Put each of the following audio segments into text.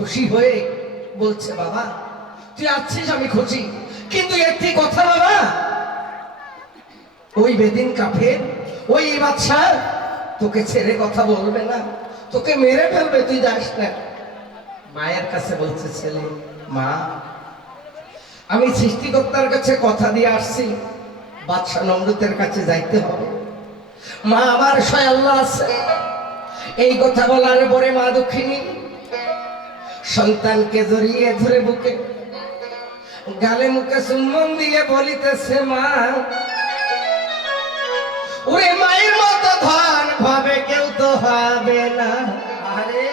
খুশি হয়ে বলছে, বাবা তুই আসছিস আমি খুশি, কিন্তু একটি কথা বাবা, ওই বেদিন কাফের ওই বাদশা তোকে ছেড়ে কথা বলবে না, তোকে মেরে ফেলবে, তুই যাস না। মায়ের কাছে বলছে ছেলে, মা আমি সৃষ্টিকর্তার কাছে কথা দিয়ে আসছি, বাদশা নমরুদের কাছে যাইতে হবে, মা আমার স্বয়ং আল্লাহ আছে। এই কথা বলার পরে মা দুঃখিনী সন্তানকে জড়িয়ে ধরে বুকে গালে মুখে চুম্বন দিয়ে বলিতেছে, মা ওরে মায়ের মতো ধন ভাবে কেউ তো হবে না। আরে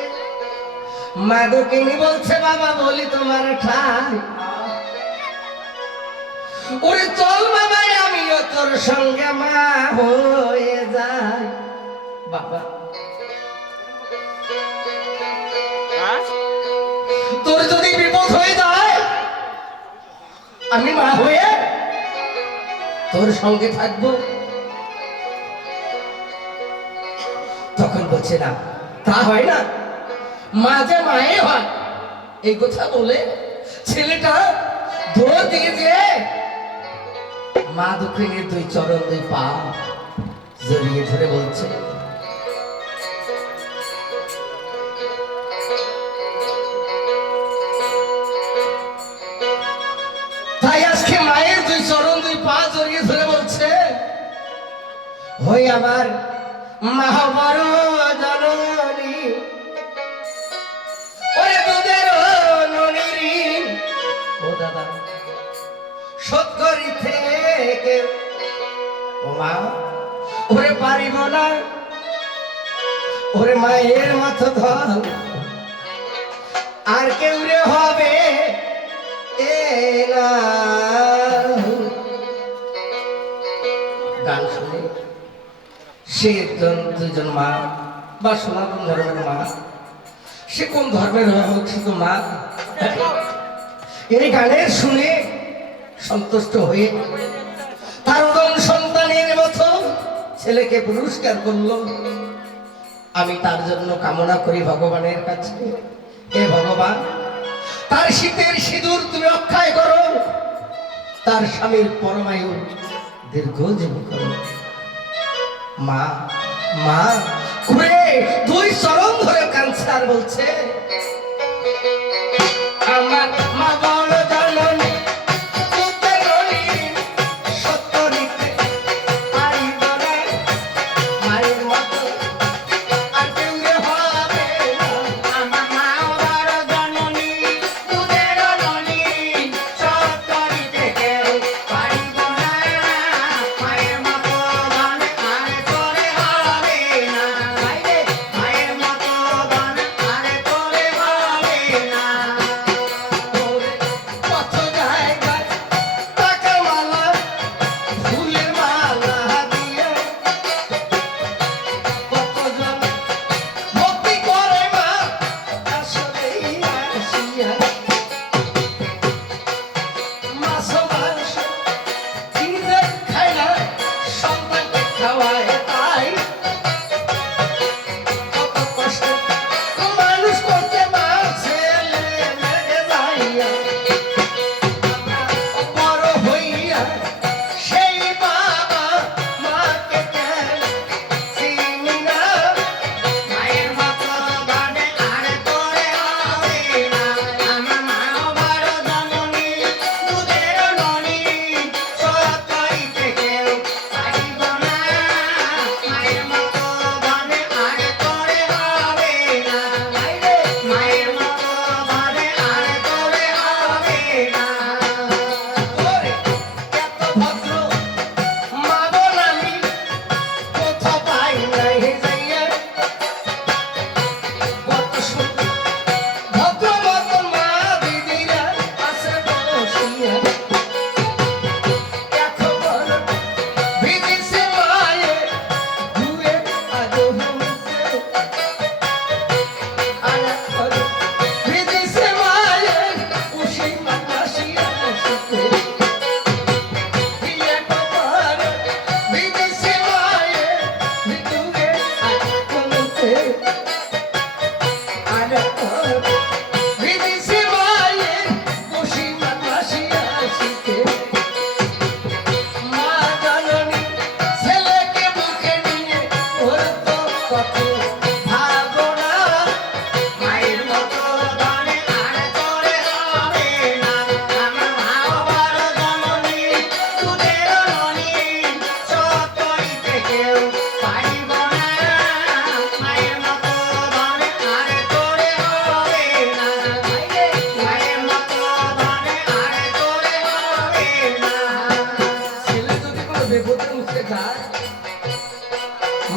মা দুঃখিনী বলছে, বাবা বলি তোমার ঠাই, ওরে চল বাবা আমিও তোর সঙ্গে মা হয়ে যাই। বাবা তোর যদি বিপদ হয়ে যায় আমি মা হয়ে তোর সঙ্গে থাকবো। তখন বলছে, না তা হয় না, মা যে মায়ে হয়। এই কথা বলে ছেলেটা দৌড় দিয়ে যে মা দুঃখিনীর দুই চরণ দুই পা জড়িয়ে ধরে বলছে, তাই আজকে মায়ের দুই চরণ দুই পা জড়িয়ে ধরে বলছে, হই আমার মা বড় জননী, ওরে দুধের ননীরি, ও দাদা শোধ করিতে ও মা ওরে পারিব না, ওরে মায়ের মতো ধন আর কেউ রে হবে এ না। গান শুনে সে দুজন মা বা সনাতন ধর্মের মা, সে কোন ধর্মের হোক সে তো মা, এই গানের শুনে সন্তুষ্ট হয়ে তার উদম সন্তানের মতো ছেলেকে পুরস্কার করল। আমি তার জন্য কামনা করি ভগবানের কাছে, হে ভগবান তার শীতের সিঁদুর তুমি অক্ষয় করো, তার স্বামীর পরমায়ু দীর্ঘজীবী করো। মা মা ঘুরে দুই চরণ ধরে কাঁদছে আর বলছে, আমার মা বড় জননী,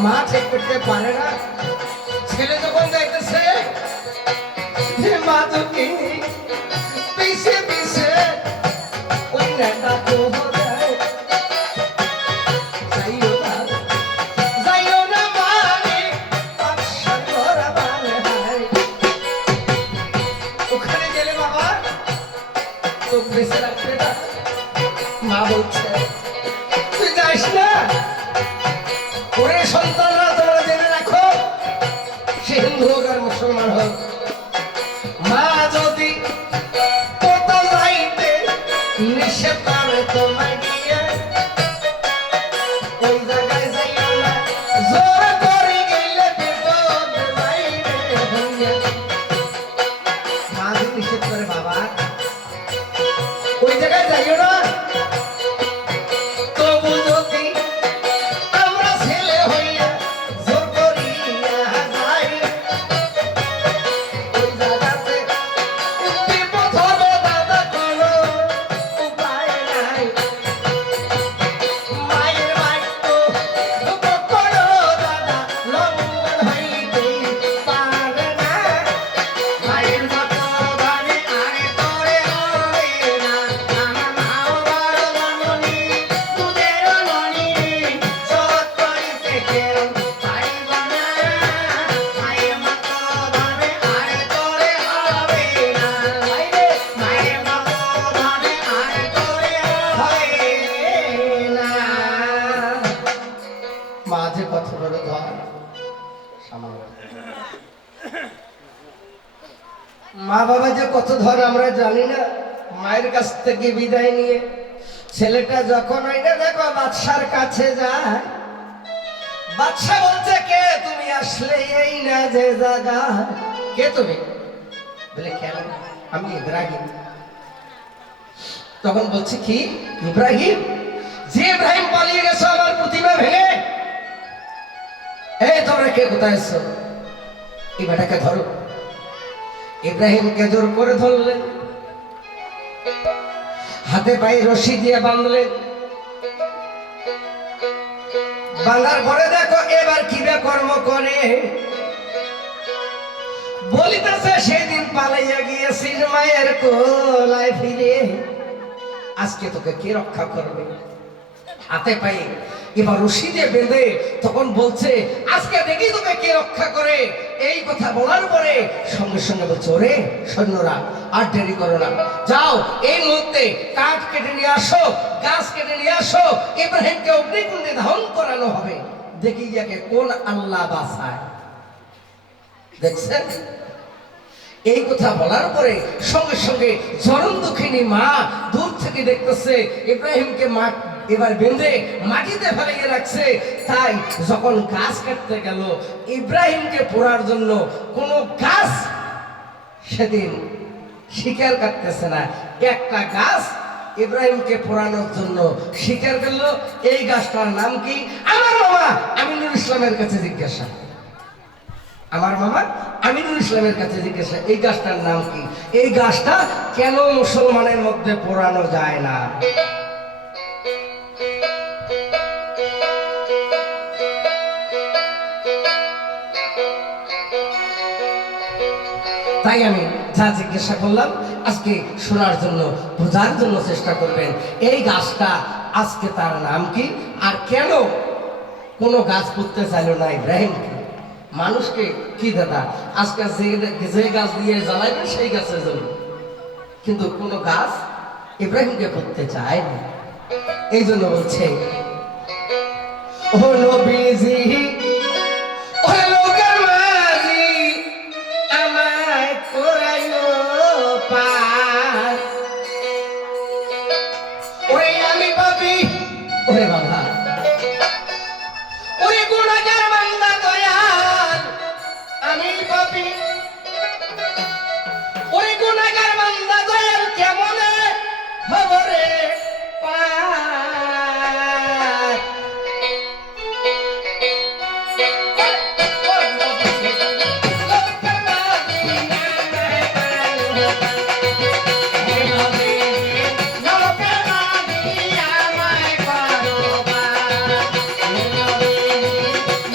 মা ঠিক করতে পারে না। ছেলে যখন দেখতেছে যে মা দুঃখিনী পিছে পিছে ওই নেতা তো যায়, যাইও না যাইও না মানে পাঁচশো ধরা মানে হয়। ওখানে গেলে বাবা চোখ বেঁচে রাখবে না। মা বলছে তুই যাইস না। ওরে সন্তানরা তোমরা জেনে রাখো, সে হিন্দু হোক আর মুসলমান হোক, মা যদি কোথাও যাইতে নিষেধ করে তোমায় গিয়ে ওই জায়গায় যাইও না। জোর করে গেলে বিপদ যাইবে হইয়া। মা যদি নিষেধ করে বাবা ওই জায়গায় যাইও না, তবু যদি আমরা ছেলে হইয়া জোর করিয়া যাই ওই জায়গাতে বিপদ হবে দাদা, কোনো উপায় নাই। মায়ের বাক্য কখনো দাদা লঙ্ঘন হইতেই পারে না। মায়ের মতো ধরে আরে তোরে হবে না। আমার মাও বড় রমণী, দুধেরও ননি, শোধ করিতে কেউ পারিব না। মায়ের মতো ধরে আরে তোরে হবে না। মায়ের মতো ধরে আরে তোরে হবে না। মা যে কত বড় ধর, সামান্য মা বাবা যে কত ধর আমরা জানি না। মায়ের কাছ থেকে বিদায় নিয়ে ছেলেটা যখন ওই না দেখো বাদশার কাছে যায়, বাদশা বলছে কে তুমি আসলে এই না যে জায়গা। কে তুমি? বলে কেন আমি ইব্রাহিম। তখন বলছে কি ইব্রাহিম? যে ইব্রাহিম পালিয়ে গেছো আমার প্রতিমা ভেঙে। এই তোমরা কে কোথায় এসছো? এই বেটাকে ধরো। ইব্রাহিমকে জোর করে ধরলেন, হাতে পায়ে রশি দিয়ে বাঁধলেন। বাঁধার পরে দেখো এবার কিবা কর্ম করে। বলিতেছে সেদিন পালাইয়া গিয়েছিস মায়ের কোলায় ফিরে, আজকে তোকে কে রক্ষা করবে? হাতে পায়ে এবার রশি দিয়ে বেঁধে তখন বলছে আজকে দেখি তোকে কে রক্ষা করে। এই কথা বলার পরে সঙ্গে সঙ্গে বলছে ওরে সৈন্যরা আর দেরি করো না, যাও এই মুহূর্তে কাঠ কেটে নিয়ে আসো, গাছ কেটে নিয়ে আসো, ইব্রাহিমকে অগ্নিকুণ্ডে দহন করানো হবে। দেখি যাকে কোন আল্লাহ বাঁচায়। দেখছেন এই কথা বলার পরে সঙ্গে সঙ্গে চরম দুঃখিনী মা দূর থেকে দেখতেছে ইব্রাহিমকে মা এবার বেঁধে মাটিতে ফেলিয়ে রাখছে। তাই যখন গাছ কাটতে গেল ইব্রাহিমকে পোড়ার জন্য কোনো গাছ সেদিন শিকার কাটতেছে না। একটা গাছ ইব্রাহিমকে পোড়ানোর জন্য শিকার করলো। এই গাছটার নাম কি? আমার মামা আমিনুল ইসলামের কাছে জিজ্ঞাসা, আমার মামা আমিনুল ইসলামের কাছে জিজ্ঞাসা এই গাছটার নাম কি? এই গাছটা কেন মুসলমানের মধ্যে পোড়ানো যায় না? তাই আমি যা জিজ্ঞাসা করলাম আজকে শোনার জন্য বোঝার জন্য চেষ্টা করবেন। এই গাছটা আজকে তার নাম কি আর কেন কোনো গাছ পুঁততে চাইল না ইব্রাহিমকে? মানুষকে কি দাদা আজকে যে গাছ দিয়ে জ্বালাইবে সেই গাছে জ্বলবে, কিন্তু কোনো গাছ ইব্রাহিমকে পুঁততে চায় না। এই জন্য বলছে ও নবীজি ও লোকের মাঝি আমায় করাইও পার। ওরে আমি পাপী, ওরে বাবা, ওরে গুনাহগার বান্দা দয়াল আমি পাপী। ওরে গুনাহগার বান্দা দয়াল কেমনে খবরে পার।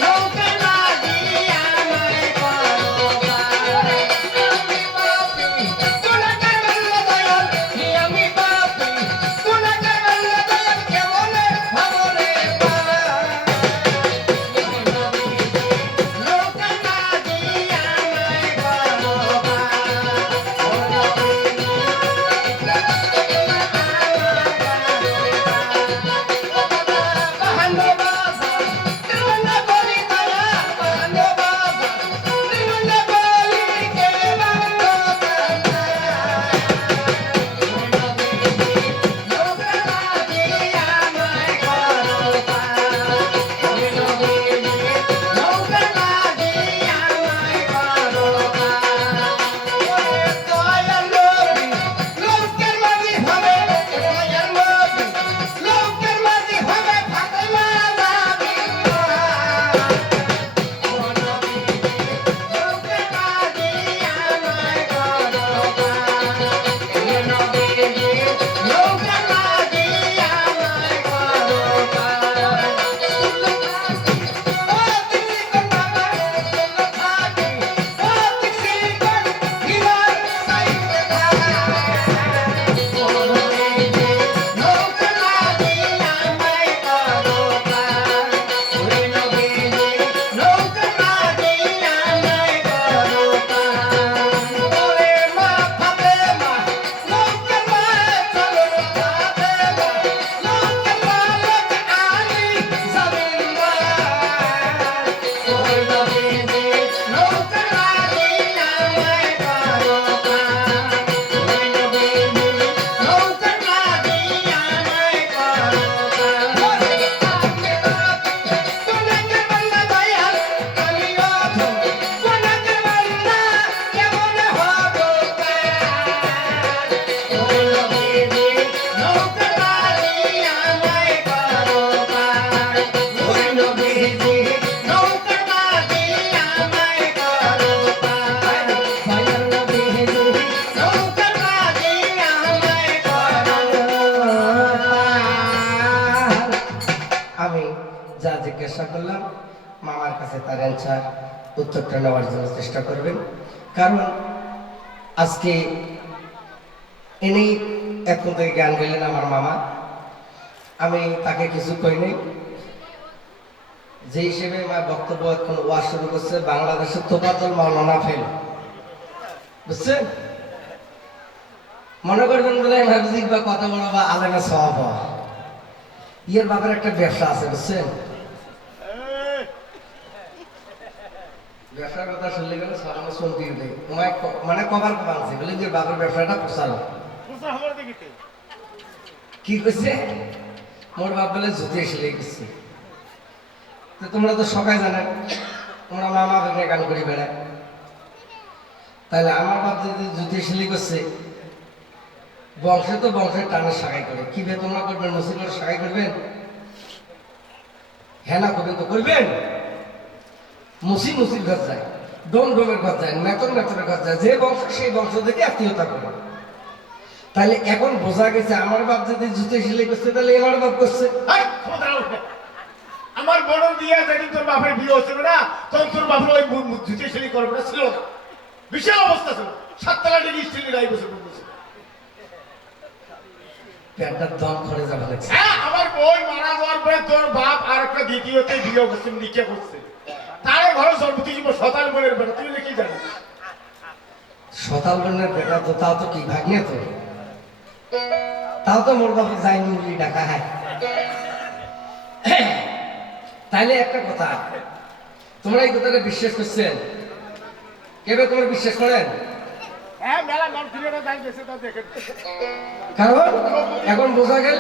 No কাছে তার অ্যান্সার উত্তরটা নেওয়ার জন্য চেষ্টা করবেন। কারণ আজকে এনেই এখন থেকে গান গেলেন আমার মামা, আমি তাকে কিছু কইনি। যে হিসেবে আমার বক্তব্য এখন ওয়াজ শুরু করছে, বাংলাদেশের তোফাজ্জল মাওলানা ফেল, বুঝছেন? মনে করবেন বলে মিউজিক বা কথা বলা বা আলেমে সওয়াব হওয়া, ইয়ের বাপের একটা ব্যবসা আছে, বুঝছেন? ব্যবসার কথা শুনলে গেলে সামনে শুনতে উঠে মানে কবার আনছে বলে যে বাপের ব্যবসাটা প্রচারক কি করছে, মোর বাপ বলে জুতে সেলাই করছে। তো তোমরা তো সবাই জানে তোমরা মামা ভেঙে গান করি বেড়ায়, তাহলে আমার বাপ যদি জুতে সেলাই করছে, বংশে তো বংশের টানের সাগাই করে, কি বে তোমরা করবেন? মুসিবত সাগাই করবেন? হ্যাঁ না করবেন তো করবেন। মুসির ঘর যায়, ডোমের ঘর যায়, মেতনের ঘর যায়, যে বংশ সেই বংশ থেকে আত্মীয়তা করে। তাহলে এখন বোঝা গেছে আমার বাপ যদি জুতে সেলাই করছে, তাহলে আমার বাপ করছে। আমার বড় বিয়ে যেদিন তোর বাপের বিয়ে হচ্ছিল না, তখন তোর বাপের ওই জুতে সেলাই করবে না ছিল না, বিশাল অবস্থা ছিল, 7 তলা ডিগ্রি স্টিল গাই বসে বলছে প্যান্টার দম করে যাবে। হ্যাঁ, আমার বই মারা যাওয়ার পরে তোর বাপ আর একটা দ্বিতীয়তে বিয়ে করছে, নিকে করছে, তারে ঘরে সর্বতি জীব সতাল বোনের বেটা, তুই কি জানিস? সতাল বোনের বেটা তো তাও তো কি ভাগ্নে তো, তাও তো মোর বাপে যায়নি বলি ডাকা। হ্যাঁ, তাইলে একটা কথা, তোমরা এই কথাটা বিশ্বাস করছেন? কেবে তোমরা বিশ্বাস করেন? হ্যাঁ, মেলা নাম ফিরে যাই গেছে তা দেখে। কারণ এখন বোঝা গেল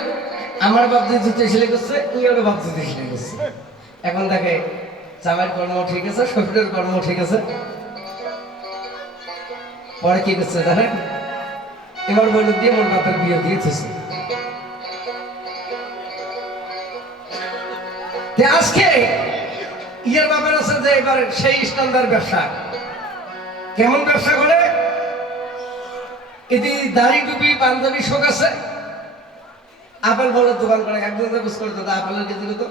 আমার বাপ যে জুতে সেলাই করছে, ইয়েরও বাপ জুতে সেলাই করছে। এখন দেখে জামাইয়ের কর্ম ঠিক আছে, শ্বশুরের কর্ম ঠিক আছে, পরে কি করছে জানেন? এবার বলে দিয়ে মোর বাপের বিয়ে দিয়ে দিয়েছে। আজকে ইয়ের বাপের আছে যে এবার সেই স্ট্যান্ডার্ড ব্যবসা। কেমন ব্যবসা করে? এদি দাড়ি টুপি পাঞ্জাবি শোক আছে, আপেল ফলের দোকান করে, একজন বুঝ করে দাদা আপেলের কেজি কত?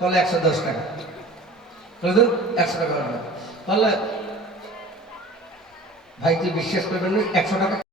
বলে 110 টাকা, 100 টাকা বলে। ভাই তুই বিশ্বাস করবেন না, 100 টাকা